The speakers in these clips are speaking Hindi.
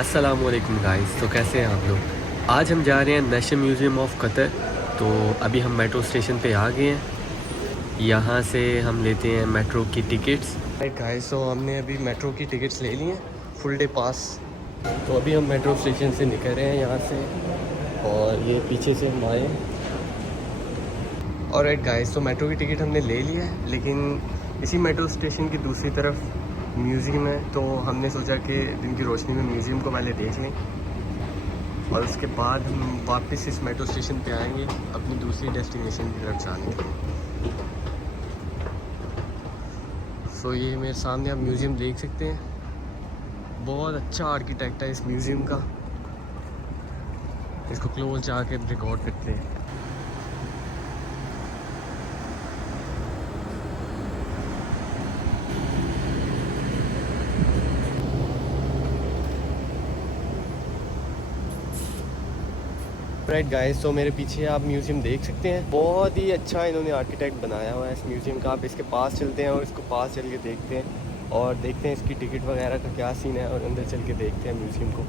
अस्सलामुअलैकुम गाइस। तो कैसे हैं आप लोग। आज हम जा रहे हैं नेशनल म्यूज़ियम ऑफ कतर। तो अभी हम मेट्रो स्टेशन पे आ गए हैं। यहाँ से हम लेते हैं मेट्रो की टिकट्स। राइट गाइस, तो हमने अभी मेट्रो की टिकट्स ले ली हैं, फुल डे पास। तो अभी हम मेट्रो स्टेशन से निकल रहे हैं यहाँ से, और ये पीछे से हम आए। और राइट गाइस, तो मेट्रो की टिकट हमने ले ली है, लेकिन इसी मेट्रो स्टेशन की दूसरी तरफ म्यूज़ियम है। तो हमने सोचा कि दिन की रोशनी में म्यूज़ियम को पहले देख लें, और उसके बाद हम वापस इस मेट्रो स्टेशन पे आएंगे अपनी दूसरी डेस्टिनेशन की तरफ जाने के लिए। सो ये मेरे सामने आप म्यूज़ियम देख सकते हैं। बहुत अच्छा आर्किटेक्ट है इस म्यूज़ियम का। इसको क्लोज जाके रिकॉर्ड करते हैं। राइट गाइस, तो मेरे पीछे आप म्यूज़ियम देख सकते हैं। बहुत ही अच्छा इन्होंने आर्किटेक्ट बनाया हुआ है इस म्यूज़ियम का। आप इसके पास चलते हैं और इसको पास चल के देखते हैं, और देखते हैं इसकी टिकट वगैरह का क्या सीन है, और अंदर चल के देखते हैं म्यूज़ियम को।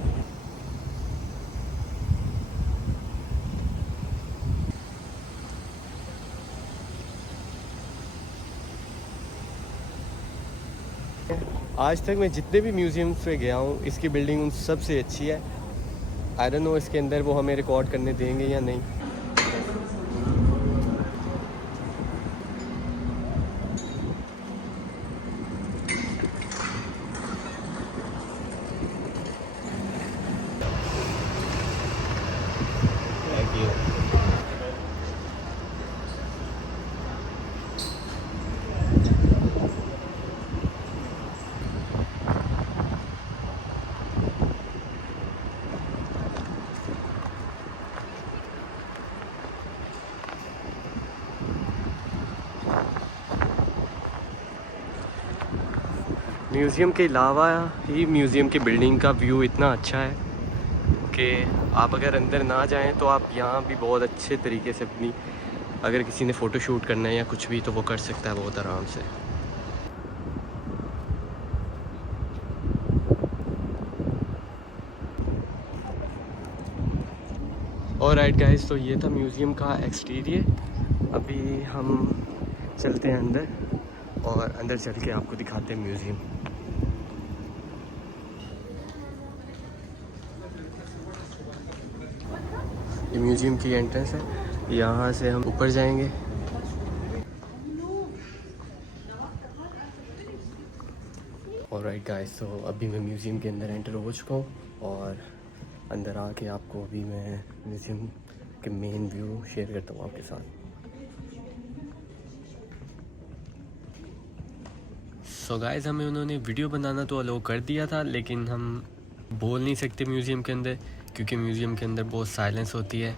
आज तक मैं जितने भी म्यूज़ियम्स पे गया हूँ, इसकी बिल्डिंग उन सबसे अच्छी है। आई डोंट नो इसके अंदर वो हमें रिकॉर्ड करने देंगे या नहीं। Thank you. म्यूज़ियम के अलावा ही म्यूज़ियम की बिल्डिंग का व्यू इतना अच्छा है कि आप अगर अंदर ना जाएं तो आप यहाँ भी बहुत अच्छे तरीके से अपनी, अगर किसी ने फ़ोटो शूट करना है या कुछ भी, तो वो कर सकता है बहुत आराम से। और राइट गाइस, तो ये था म्यूज़ियम का एक्सटीरियर। अभी हम चलते हैं अंदर, और अंदर चल के आपको दिखाते हैं म्यूज़ियम। ये म्यूज़ियम की एंट्रेंस है, यहाँ से हम ऊपर जाएंगे। और राइट गाइस, तो अभी मैं म्यूज़ियम के अंदर एंटर हो चुका हूँ, और अंदर आके आपको अभी मैं म्यूज़ियम के मेन व्यू शेयर करता हूँ आपके साथ। सो गाइस, हमें उन्होंने वीडियो बनाना तो अलाउ कर दिया था, लेकिन हम बोल नहीं सकते म्यूज़ियम के अंदर, क्योंकि म्यूज़ियम के अंदर बहुत साइलेंस होती है।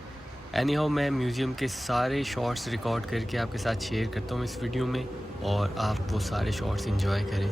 एनी हाउ, मैं म्यूज़ियम के सारे शॉट्स रिकॉर्ड करके आपके साथ शेयर करता हूँ इस वीडियो में, और आप वो सारे शॉट्स इंजॉय करें।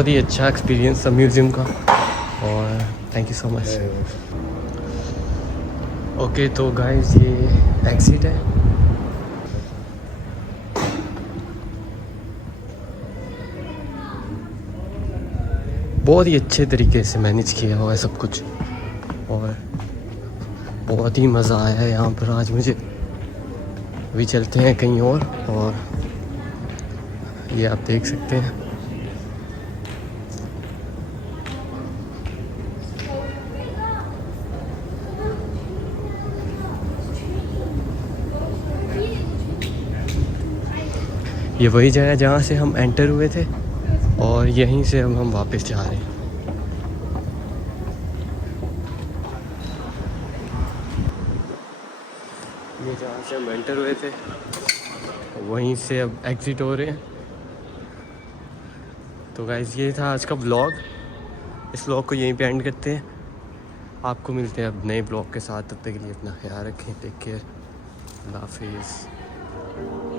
बहुत ही अच्छा एक्सपीरियंस था म्यूज़ियम का, और thank you so much. Okay तो गाइस ये एग्ज़िट है। बहुत ही अच्छे तरीके से मैनेज किया हुआ है सब कुछ, और बहुत ही मज़ा आया है यहाँ पर आज मुझे। अभी चलते हैं कहीं और ये आप देख सकते हैं। ये वही जगह जहाँ से हम एंटर हुए थे, और यहीं से अब हम वापस जा रहे हैं। ये जहाँ से हम एंटर हुए थे वहीं से अब एग्ज़िट हो रहे हैं। तो गाइज़ ये था आज का व्लॉग। इस व्लॉग को यहीं पे एंड करते हैं। आपको मिलते हैं अब नए ब्लॉग के साथ। तब तक के लिए अपना ख्याल रखें। Take care. अल्लाह हाफिज़।